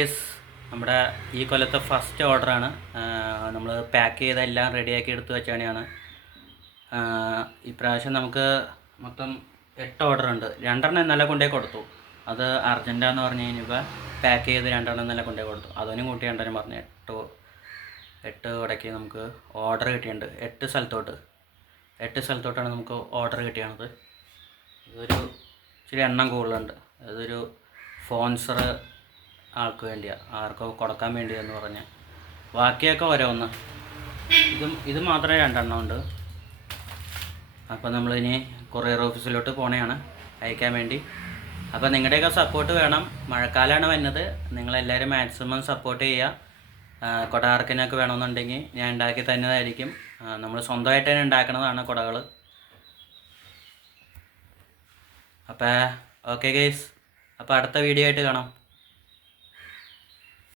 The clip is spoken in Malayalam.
യെസ്, നമ്മുടെ ഈ കൊല്ലത്തെ ഫസ്റ്റ് ഓർഡറാണ്. നമ്മൾ പാക്ക് ചെയ്ത എല്ലാം റെഡിയാക്കി എടുത്തു വെച്ചാണ്. ഇപ്രാവശ്യം നമുക്ക് മൊത്തം 8 ഓർഡർ ഉണ്ട്. 2 ഇന്നലെ കൊണ്ടേ കൊടുത്തു. അത് അർജൻറ്റാന്ന് പറഞ്ഞു കഴിഞ്ഞപ്പോൾ പാക്ക് ചെയ്ത് 2 ഇന്നലെ കൊണ്ടേ കൊടുത്തു. അതിനും കൂട്ടി 2 പറഞ്ഞു 8 ഇടയ്ക്ക് നമുക്ക് ഓർഡർ കിട്ടിയിട്ടുണ്ട്. 8 സ്ഥലത്തോട്ടാണ് നമുക്ക് ഓർഡർ കിട്ടിയത്. ഇതൊരു ഇച്ചിരി എണ്ണം കൂടുതലുണ്ട്. ഇതൊരു സ്പോൺസർ ആൾക്ക് വേണ്ടിയാണ്, ആർക്കോ കൊടുക്കാൻ വേണ്ടിയെന്ന് പറഞ്ഞ്. ബാക്കിയൊക്കെ ഓരോന്ന്. ഇത് മാത്രമേ 2 ഉണ്ട്. അപ്പോൾ നമ്മളിനി കൊറിയർ ഓഫീസിലോട്ട് പോകണതാണ് അയക്കാൻ വേണ്ടി. അപ്പോൾ നിങ്ങളുടെയൊക്കെ സപ്പോർട്ട് വേണം. മഴക്കാലമാണ് വരുന്നത്. നിങ്ങളെല്ലാവരും മാക്സിമം സപ്പോർട്ട് ചെയ്യുക. കുട ആർക്കിനൊക്കെ വേണമെന്നുണ്ടെങ്കിൽ ഞാൻ ഉണ്ടാക്കി തന്നതായിരിക്കും. നമ്മൾ സ്വന്തമായിട്ട് തന്നെ ഉണ്ടാക്കുന്നതാണ് കുടകൾ. അപ്പോൾ ഓക്കെ ഗൈസ്, അപ്പോൾ അടുത്ത വീഡിയോ ആയിട്ട് കാണാം.